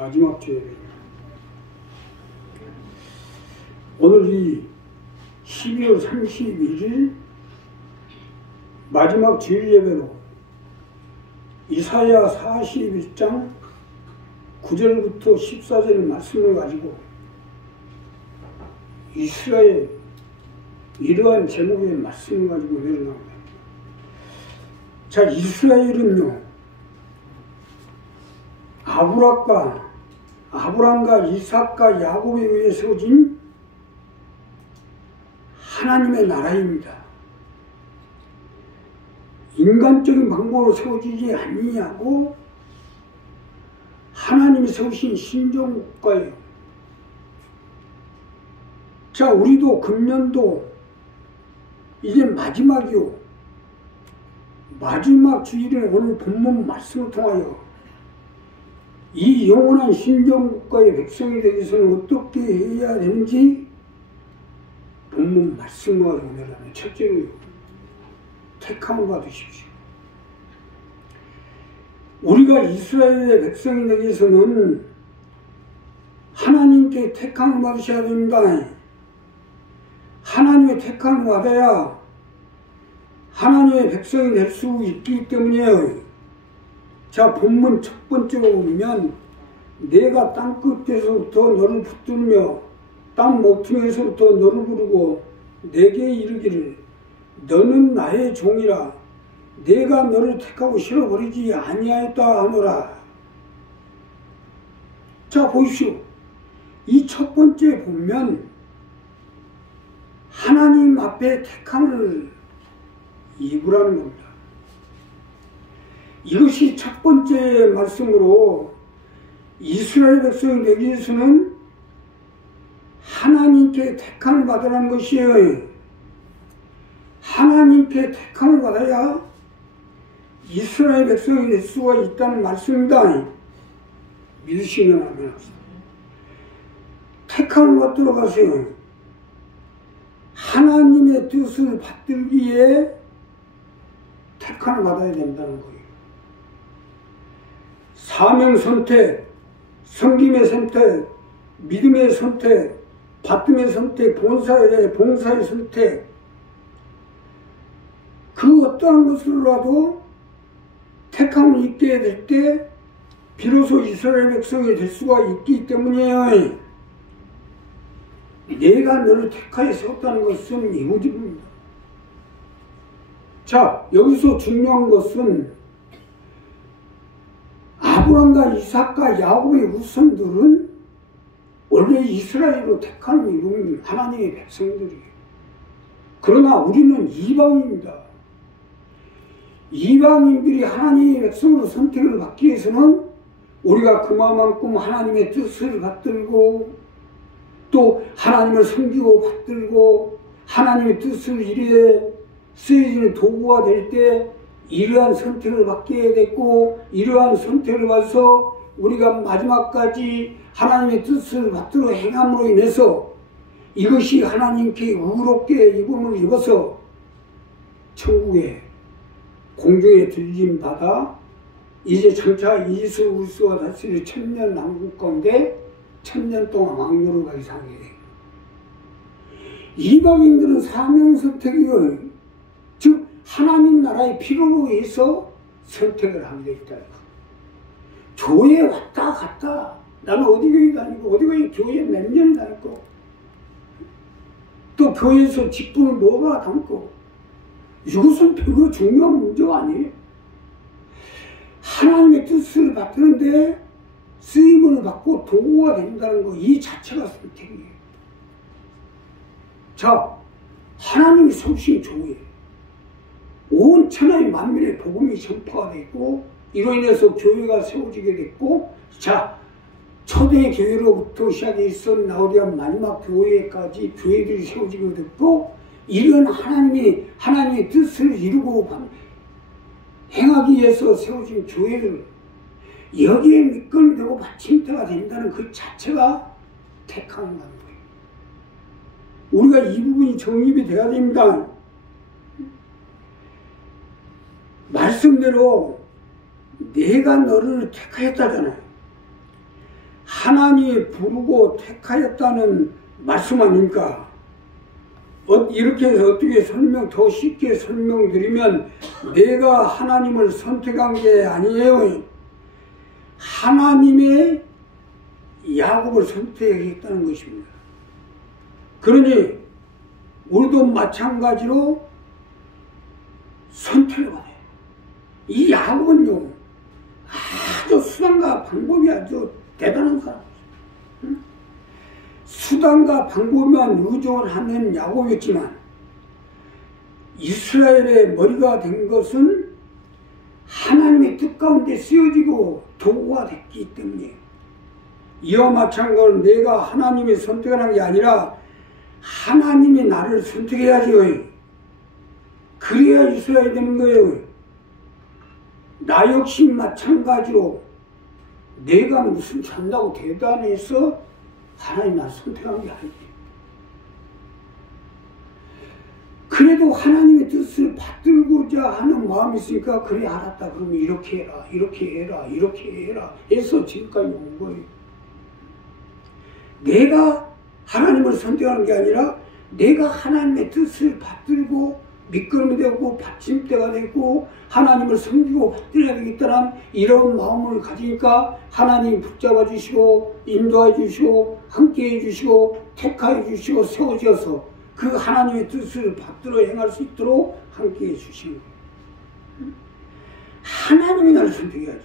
마지막 주일입니다. 오늘이 12월 31일 마지막 주일 예배로 이사야 41장 9절부터 14절 말씀을 가지고 이스라엘 이러한 제목의 말씀을 가지고 내려나옵니다. 자, 이스라엘은요, 아브람과 이삭과 야곱에 의해 세워진 하나님의 나라입니다. 인간적인 방법으로 세워지지 아니냐고 하나님이 세우신 신정국가예요. 자, 우리도 금년도 이제 마지막이요. 마지막 주일은 오늘 본문 말씀을 통하여 이 영원한 신정국가의 백성이 되기 위해서는 어떻게 해야 되는지 본문 말씀을 오늘하면 첫째로 택함을 받으십시오. 우리가 이스라엘의 백성이 되기 위해서는 하나님께 택함을 받으셔야 됩니다. 하나님의 택함을 받아야 하나님의 백성이 될 수 있기 때문이에요. 자, 본문 첫 번째로 보면 내가 땅끝에서부터 너를 붙들며 땅 모퉁이에서부터 너를 부르고 내게 이르기를 너는 나의 종이라 내가 너를 택하고 실어버리지 아니하였다 하노라. 자, 보십시오. 이 첫 번째 보면 하나님 앞에 택함을 입으라는 겁니다. 이것이 첫 번째 말씀으로 이스라엘 백성이 되기 위해서는 하나님께 택함을 받으라는 것이에요. 하나님께 택함을 받아야 이스라엘 백성이 될 수가 있다는 말씀입니다. 믿으시면 하면 택함을 받도록 하세요. 하나님의 뜻을 받들기에 택함을 받아야 된다는 거예요. 사명 선택, 섬김의 선택, 믿음의 선택, 받음의 선택, 봉사의 선택, 그 어떠한 것으로라도 택함을 입게 될 때 비로소 이스라엘 백성이 될 수가 있기 때문이에요. 내가 너를 택하여 세웠다는 것은 이거입니다. 자, 여기서 중요한 것은 아브람과 이삭과 야곱의 후손들은 원래 이스라엘로 택함을 이룬 하나님의 백성들이에요. 그러나 우리는 이방인입니다. 이방인들이 하나님의 백성으로 선택을 받기 위해서는 우리가 그만큼 하나님의 뜻을 받들고 또 하나님을 섬기고 받들고 하나님의 뜻을 이루어 쓰여지는 도구가 될 때 이러한 선택을 받게 됐고 이러한 선택을 받아서 우리가 마지막까지 하나님의 뜻을 받들어 행함으로 인해서 이것이 하나님께 의롭게 입음을 입어서 천국에 공중에 들림 받아 이제 장차 이스 우스와 다스릴 천년 왕국 가운데 천년 동안 왕노를 가기 상하게 돼요. 이방인들은 사명 선택이요, 즉 하나님 나라의 필요로 해서 선택을 하게 돼 있다. 교회 왔다 갔다, 나는 어디 교회 다니고 어디 교회 몇 년 다녔고 또 교회에서 직분을 뭐가 담고, 이것은 별로 중요한 문제가 아니에요. 하나님의 뜻을 받드는데 쓰임을 받고 도구가 된다는 거, 이 자체가 선택이에요. 자, 하나님이 세우신 교회, 온 천하의 만민의 복음이 전파가 됐고 이로 인해서 교회가 세워지게 됐고, 자, 초대 교회로부터 시작해서 나오리한 마지막 교회까지 교회들이 세워지게 됐고, 이런 하나님의 뜻을 이루고 행하기 위해서 세워진 교회를 여기에 밑거름이 되고 받침대가 된다는 그 자체가 택함을 받는 거예요. 우리가 이 부분이 정립이 돼야 됩니다. 말씀대로 내가 너를 택하였다잖아요. 하나님이 부르고 택하였다는 말씀 아닙니까? 이렇게 해서 어떻게 더 쉽게 설명드리면, 내가 하나님을 선택한 게 아니에요. 하나님의 야곱을 선택했다는 것입니다. 그러니 우리도 마찬가지로 선택을 받아요. 이 야곱은요, 아주 수단과 방법이 아주 대단한 사람이에요. 수단과 방법만 의존하는 야곱이었지만, 이스라엘의 머리가 된 것은 하나님의 뜻 가운데 쓰여지고 도구가 됐기 때문이에요. 이와 마찬가지로 내가 하나님이 선택한 게 아니라 하나님이 나를 선택해야지요. 그래야 이스라엘이 되는 거예요. 나 역시 마찬가지로 내가 무슨 잘한다고 대단해서 하나님 나를 선택한 게 아니에요. 그래도 하나님의 뜻을 받들고자 하는 마음이 있으니까, 그래 알았다 그러면 이렇게 해라, 이렇게 해라, 이렇게 해라 해서 지금까지 온 거예요. 내가 하나님을 선택하는 게 아니라 내가 하나님의 뜻을 받들고 밑거름이 되고 받침대가 되고 하나님을 섬기고 받들어야 되겠다는 이런 마음을 가지니까 하나님이 붙잡아 주시고 인도해 주시고 함께해 주시고 택하여 주시고 세워주셔서 그 하나님의 뜻을 받들어 행할 수 있도록 함께해 주시는 거예요. 하나님이 나를 선택해야죠.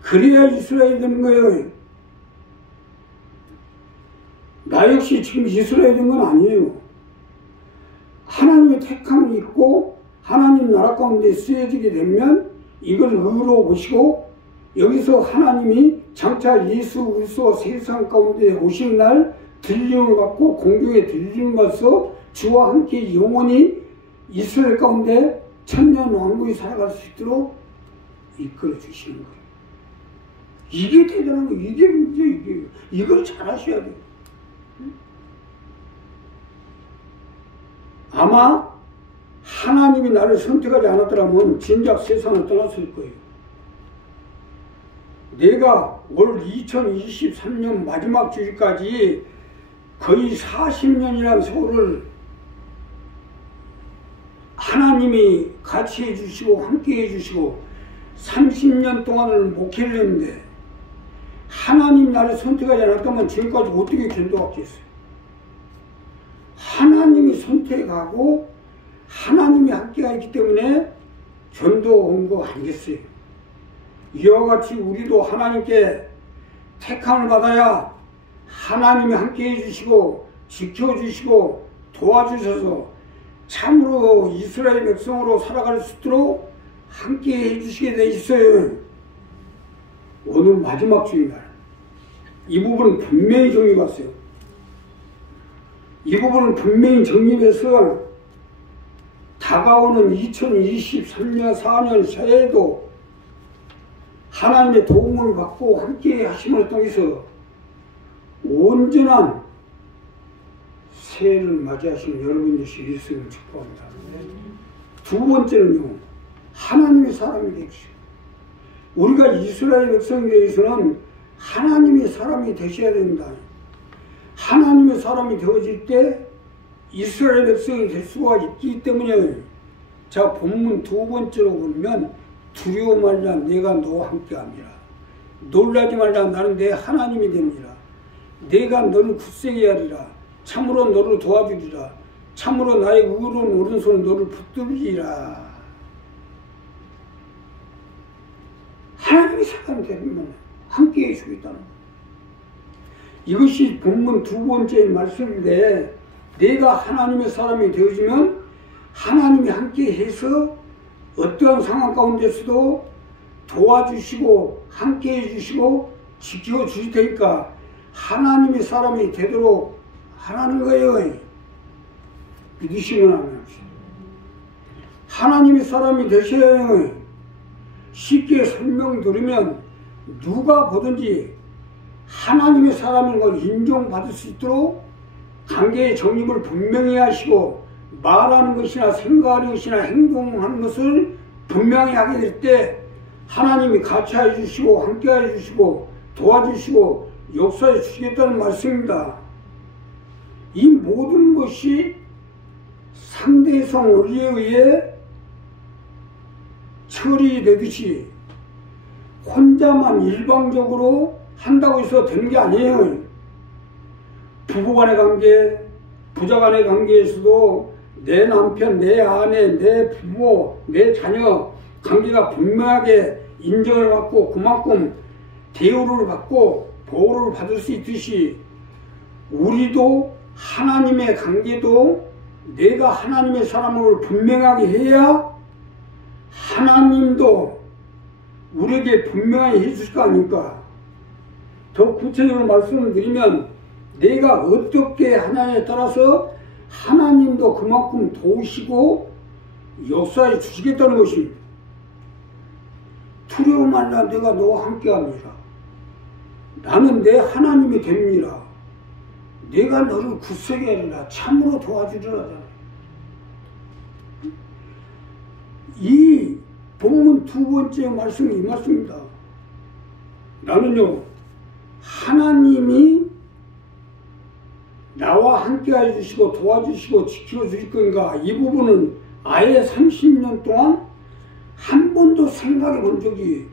그래야 이스라엘이 되는 거예요. 나 역시 지금 이스라엘이 된 건 아니에요. 하나님의 택함이 있고 하나님 나라 가운데 쓰여지게 되면 이걸 의로 보시고, 여기서 하나님이 장차 예수 그리스도가 세상 가운데 오시는 날 들림을 받고 공중에 들림을 받아서 주와 함께 영원히 이스라엘 가운데 천년 왕국이 살아갈 수 있도록 이끌어 주시는 거예요. 이게 대단한 거예요. 이게 문제예요. 이걸 잘 하셔야 돼요. 아마 하나님이 나를 선택하지 않았더라면 진작 세상을 떠났을 거예요. 내가 올 2023년 마지막 주일까지 거의 40년이라는 세월을 하나님이 같이 해주시고 함께 해주시고 30년 동안을 목회를 했는데, 하나님 나를 선택하지 않았다면 지금까지 어떻게 견뎌왔겠어요? 하나님이 선택하고 하나님이 함께가 있기 때문에 견뎌온 거 아니겠어요? 이와 같이 우리도 하나님께 택함을 받아야 하나님이 함께해 주시고 지켜주시고 도와주셔서 참으로 이스라엘 백성으로 살아갈 수 있도록 함께해 주시게 돼 있어요. 오늘 마지막 주일날 이 부분은 분명히 정립했어요. 이 부분은 분명히 정립해서 다가오는 2023년 4년 새해에도 하나님의 도움을 받고 함께 하심을 통해서 온전한 새해를 맞이하시는 여러분 되시길 축복합니다. 두 번째는요, 하나님의 사람이 되십시오. 우리가 이스라엘 백성에 대해서는 하나님의 사람이 되셔야 됩니다. 하나님의 사람이 되어질 때 이스라엘 백성이 될 수가 있기 때문에, 자 본문 두 번째로 보면 두려워 말라 내가 너와 함께함이라. 놀라지 말라 나는 내 하나님이 되니라. 내가 너를 굳세게 하리라. 참으로 너를 도와주리라. 참으로 나의 의로운 오른손은 너를 붙들리라. 하나님이 사람이 되면 함께 해주겠다는 거예요. 이것이 본문 두 번째 말씀인데, 내가 하나님의 사람이 되어지면 하나님이 함께 해서 어떠한 상황 가운데서도 도와주시고 함께 해주시고 지켜주실 테니까 하나님의 사람이 되도록 하라는 거예요. 믿으시면 합니다. 하나님의 사람이 되셔야 해요. 쉽게 설명드리면 누가 보든지 하나님의 사람인 걸 인정받을 수 있도록 관계의 정립을 분명히 하시고, 말하는 것이나 생각하는 것이나 행동하는 것을 분명히 하게 될 때 하나님이 같이 해주시고 함께 해주시고 도와주시고 역사해 주시겠다는 말씀입니다. 이 모든 것이 상대성 원리에 의해 처리되듯이 혼자만 일방적으로 한다고 해서 되는 게 아니에요. 부부간의 관계, 부자간의 관계에서도 내 남편, 내 아내, 내 부모, 내 자녀 관계가 분명하게 인정을 받고 그만큼 대우를 받고 보호를 받을 수 있듯이 우리도 하나님의 관계도 내가 하나님의 사람을 분명하게 해야 하나님도 우리에게 분명하게 해주실 거 아닙니까? 더 구체적으로 말씀을 드리면 내가 어떻게 하냐에 따라서 하나님도 그만큼 도우시고 역사해 주시겠다는 것입니다. 두려움 말라 내가 너와 함께합니다. 나는 내 하나님이 됩니다. 내가 너를 굳세게 하리라. 참으로 도와주리라. 이 본문 두 번째 말씀이 이 말씀입니다. 나는요 하나님이 나와 함께 해주시고 도와주시고 지켜주실 건가 이 부분은 아예 30년 동안 한 번도 생각해 본 적이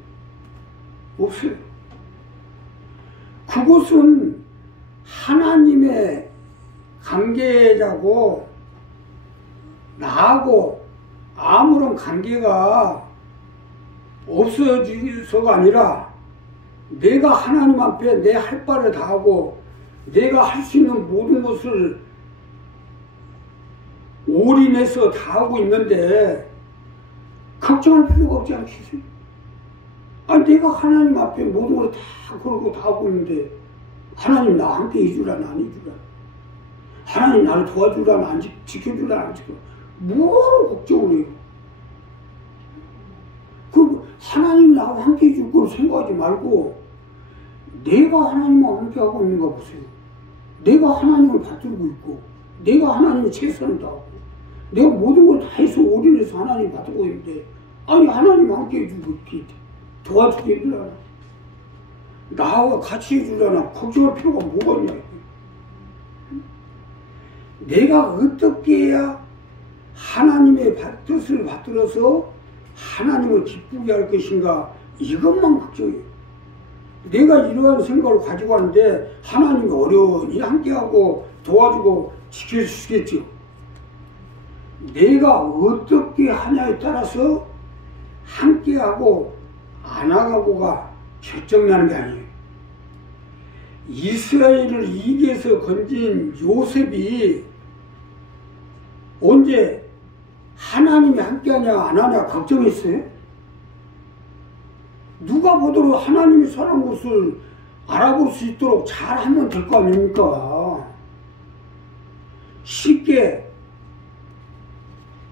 없어요. 그것은 하나님의 관계자고 나하고 아무런 관계가 없어져서가 아니라 내가 하나님 앞에 내 할 바를 다하고 내가 할 수 있는 모든 것을 올인해서 다하고 있는데 걱정할 필요가 없지 않겠어요? 내가 하나님 앞에 모든 걸 다 그러고 다 하고 있는데 하나님 나와 함께 해주라나 안 해주라, 하나님 나를 도와주라나 안 지켜주라나 안 지켜주라, 뭐하러 걱정을 해요? 그 하나님 나와 함께 해줄 걸 생각하지 말고 내가 하나님과 함께 하고 있는가 보세요. 내가 하나님을 받들고 있고 내가 하나님의 최선을 다하고 내가 모든 걸 다 해서 올인해서 하나님 받고 있는데 하나님 함께 해주고 이렇게 도와주게 해주라나 나와 같이 해주라나 걱정할 필요가 뭐가 있냐. 내가 어떻게 해야 하나님의 뜻을 받들어서 하나님을 기쁘게 할 것인가 이것만 걱정해요. 내가 이러한 생각을 가지고 하는데 하나님이 어려우니 함께하고 도와주고 지켜주시겠죠. 내가 어떻게 하냐에 따라서 함께하고 안 하고가 결정나는 게 아니에요. 이스라엘을 이기에서 건진 요셉이 언제 하나님이 함께하냐 안 하냐 걱정했어요? 누가 보더라도 하나님이 선한 것을 알아볼 수 있도록 잘하면 될 거 아닙니까? 쉽게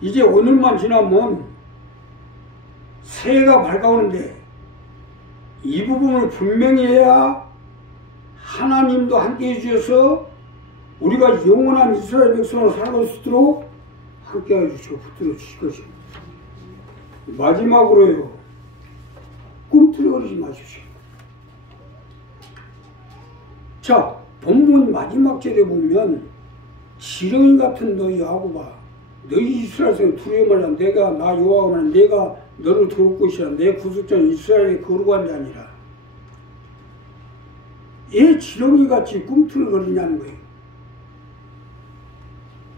이제 오늘만 지나면 새해가 밝아오는데 이 부분을 분명히 해야 하나님도 함께 해주셔서 우리가 영원한 이스라엘 백성으로 살아갈 수 있도록 함께 해주시고 붙들어 주실 것입니다. 마지막으로요. 꿈틀거리지 마십시오. 자, 본문 마지막 절에 보면 지렁이 같은 너희 야곱아 너희 이스라엘에서 두려워 말라. 내가 나 여호와가 내가 너를 도울 것이라. 내 구속자는 이스라엘의 거룩한 자니라. 왜 지렁이같이 꿈틀거리냐는 거예요.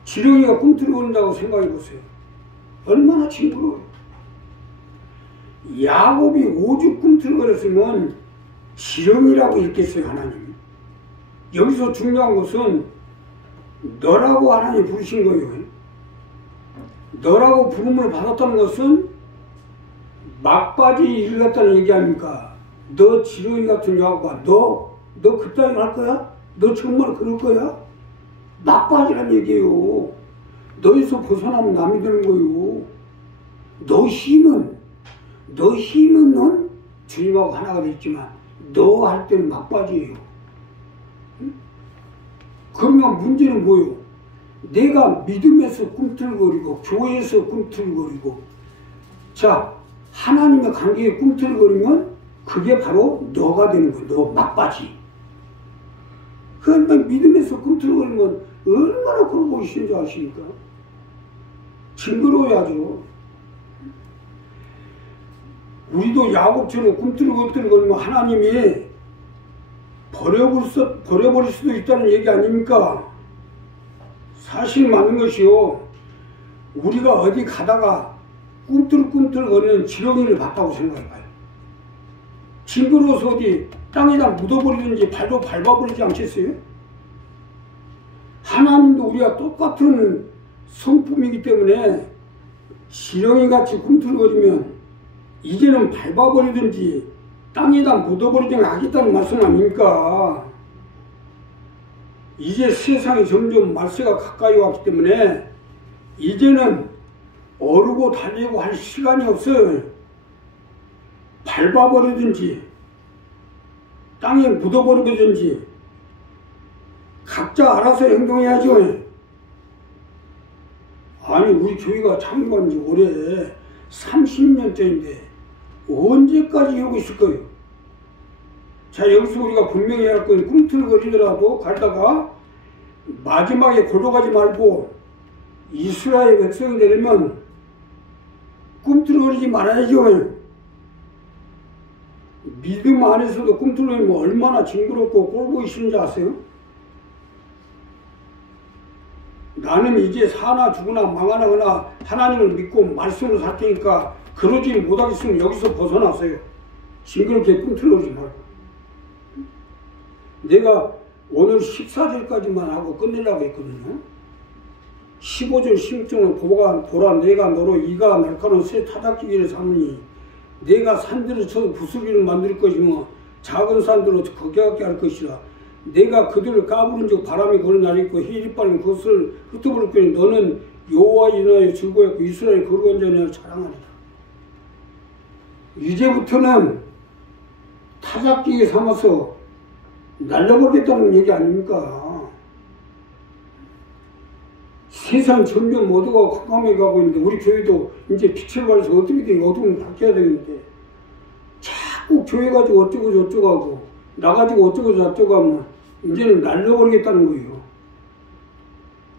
지렁이가 꿈틀거린다고 생각해 보세요. 얼마나 징그러워요. 야곱이 오죽 꿈틀거렸으면 지렁이라고 했겠어요, 하나님. 여기서 중요한 것은 너라고 하나님 부르신 거예요. 너라고 부름을 받았다는 것은 막바지 일 같다는 얘기 아닙니까? 너 지렁이 같은 야곱아, 너 그따위 할 거야? 너 정말 그럴 거야? 막바지란 얘기예요. 너에서 벗어나면 남이 되는 거예요. 너 힘은 넌 주님하고 하나가 됐지만 너 할 때는 막바지예요. 응? 그러면 문제는 뭐예요? 내가 믿음에서 꿈틀거리고 교회에서 꿈틀거리고 자 하나님의 관계에 꿈틀거리면 그게 바로 너가 되는 거예요. 너 막바지. 그러니까 믿음에서 꿈틀거리면 얼마나 그러고 계신 줄 아십니까? 징그러워야죠. 우리도 야곱처럼 꿈틀거리면 하나님이 버려버릴 수도 있다는 얘기 아닙니까? 사실 맞는 것이요. 우리가 어디 가다가 꿈틀꿈틀거리는 지렁이를 봤다고 생각해봐요. 징그러워서 어디 땅에다 묻어버리든지 발로 밟아버리지 않겠어요? 하나님도 우리가 똑같은 성품이기 때문에 지렁이같이 꿈틀거리면 이제는 밟아버리든지 땅에다 묻어버리든지 하겠다는 말씀 아닙니까? 이제 세상이 점점 말세가 가까이 왔기 때문에 이제는 어르고 달리고 할 시간이 없어요. 밟아버리든지 땅에 묻어버리든지 각자 알아서 행동해야죠. 아니 우리 교회가 창립한 지 올해 30년째인데 언제까지 이러고 있을 거예요? 자, 여기서 우리가 분명히 할 건 꿈틀거리더라도 가다가 마지막에 골로가지 말고 이스라엘 백성이 되려면 꿈틀거리지 말아야죠. 믿음 안에서도 꿈틀거리면 얼마나 징그럽고 꼴보기 싫은지 아세요? 나는 이제 사나 죽으나 망하나 하나님을 믿고 말씀으로 살 테니까 그러지 못하겠으면 여기서 벗어나세요. 징그럽게 꿈틀거리지 말고. 내가 오늘 14절까지만 하고 끝내려고 했거든요. 15절 16절은 보라 내가 너로 이가 날카로운 새 타작기기를 삼으니 내가 산들을 쳐서 부수기를 만들 것이며 작은 산들로 거겨갖게 할 것이라. 내가 그들을 까부른 즉 바람이 거는 날이 있고 해일이 빠르면 그것을 흩어버릴 거니 너는 여호와 인하여 즐거워했고 이스라엘 거룩한 자니라 자랑하리라. 이제부터는 타작기에 삼아서 날려버리겠다는 얘기 아닙니까? 세상 점점 모두가 깜깜해 가고 있는데 우리 교회도 이제 빛을 발해서 어떻게든 어둠을 바뀌어야 되는데 자꾸 교회 가지고 어쩌고 저쩌고 하고 나 가지고 어쩌고 저쩌고 하면 이제는 날려버리겠다는 거예요.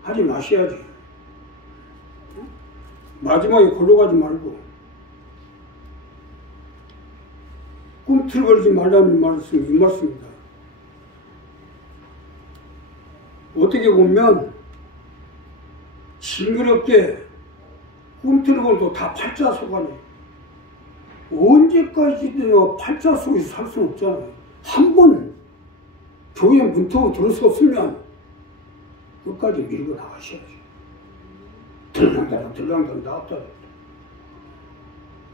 하지 마셔야지. 마지막에 골로 가지 말고 꿈틀거리지 말라는 말씀이 이 말씀입니다. 어떻게 보면 징그럽게 꿈틀거리도 다 팔자 속아내. 언제까지도 팔자 속에서 살 수는 없잖아요. 한 번 교회 문턱을 들어섰으면 끝까지 밀고 나가셔야죠. 들랑달랑 나왔다.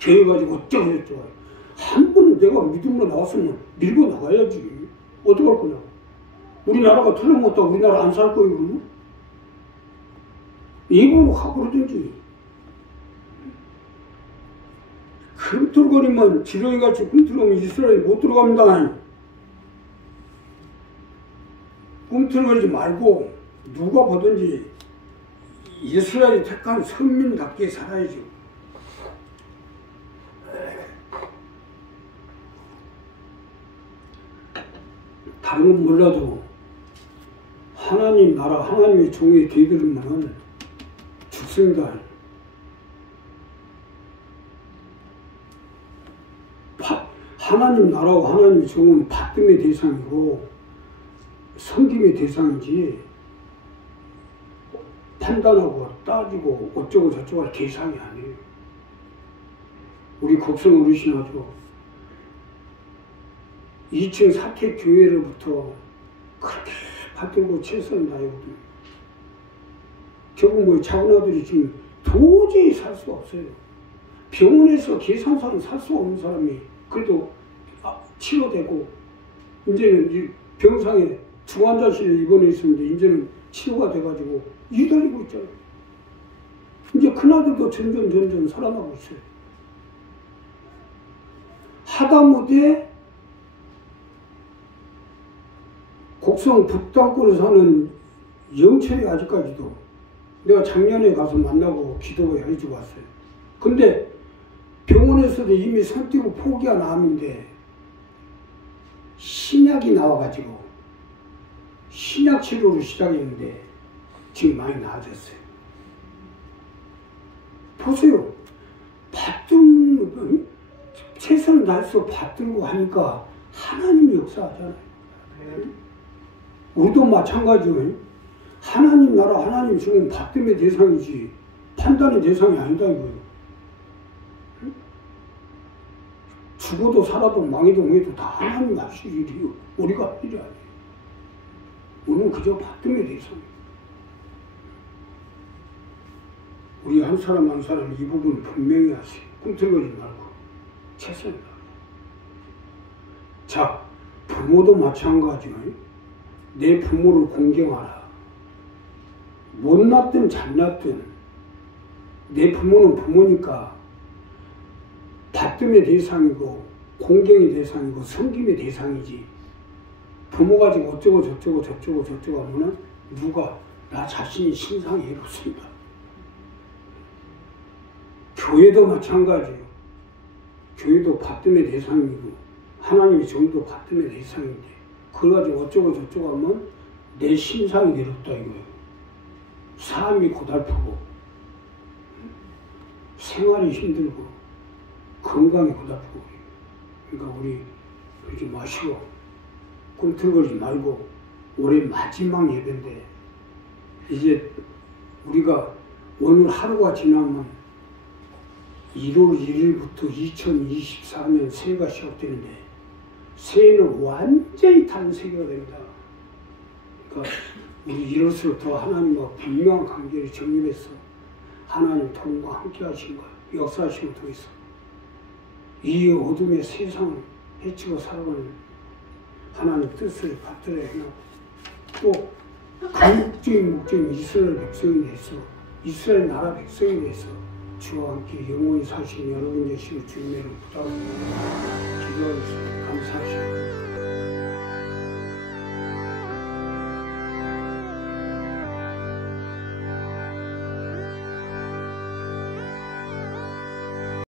교회 가지고 어쩌고 저쩌고. 한 번 내가 믿음으로 나왔으면 밀고 나가야지. 어떡할 거냐고. 우리나라가 틀림없다고 우리나라 안 살 거예요, 그러면? 이거로 가버리든지. 꿈틀거리면 지렁이같이 꿈틀거리면 이스라엘이 못 들어갑니다. 꿈틀거리지 말고 누가 보든지 이스라엘이 택한 선민답게 살아야죠. 다른 건 몰라도 하나님 나라 하나님의 종에 되들으면 죽습니다. 하나님 나라와 하나님의 종은 받음의 대상이고 섬김의 대상이지 판단하고 따지고 어쩌고 저쩌고 할 대상이 아니에요. 우리 곡성 어르신하죠. 2층 사택교회로부터 그렇게 받들고 최선을 다하거든요. 저분 뭐 작은 아들이 지금 도저히 살 수가 없어요. 병원에서 계산사는 살 수 없는 사람이 그래도 치료되고 이제는 병상에 중환자실에 입원해 있었는데 이제는 치료가 돼가지고 이달리고 있잖아요. 이제 큰아들도 점점 살아나고 있어요. 하다못해 곡성 북단골에 사는 영철이 아직까지도 내가 작년에 가서 만나고 기도를 해주고 왔어요. 근데 병원에서도 이미 손 띄고 포기한 암인데 신약이 나와가지고 신약 치료로 시작했는데 지금 많이 나아졌어요. 보세요. 최선을 다해서 받들고 하니까 하나님이 역사하잖아요. 우리도 마찬가지예요. 하나님 나라, 하나님 지금 받침의 대상이지 판단의 대상이 아니다 이거예요. 죽어도 살아도 망해도 뭐해도 다 하나님 하실 일이요. 우리가 할 일이 아니에요. 우리는 그저 받침의 대상이에요. 우리 한 사람 한 사람 이 부분 분명히 하세요. 꿈틀거리지 말고 최선을 다하세요. 자, 부모도 마찬가지예요. 내 부모를 공경하라. 못났든 잘났든 내 부모는 부모니까 받침의 대상이고 공경의 대상이고 섬김의 대상이지. 부모가 지금 어쩌고 저쩌고 하면은 누가 나 자신이 신상이 해롭습니다. 교회도 마찬가지예요. 교회도 받침의 대상이고 하나님의 정도 받침의 대상인데 그래가지고 어쩌고 저쩌고 하면 내 신상이 괴롭다 이거예요. 삶이 고달프고 생활이 힘들고 건강이 고달프고 그러니까 우리 그러지 마시고 꿈틀거리지 말고 올해 마지막 예배인데 이제 우리가 오늘 하루가 지나면 1월 1일부터 2024년 새해가 시작되는데 새해는 완전히 다른 세계가 됩니다. 그러니까 우리 이럴수록 더 하나님과 분명한 관계를 정립해서 하나님 통과 함께 하신 거예요. 역사하심을 통해서 이 어둠의 세상을 해치고 살아가는 하나님 뜻을 받들어야 해요. 또 궁극적인 목적인 이스라엘 백성이 돼서 이스라엘 나라 백성이 돼서 주와 함께 영원히 사신 여러분 되시고 주님의 이름으로 기도하겠습니다.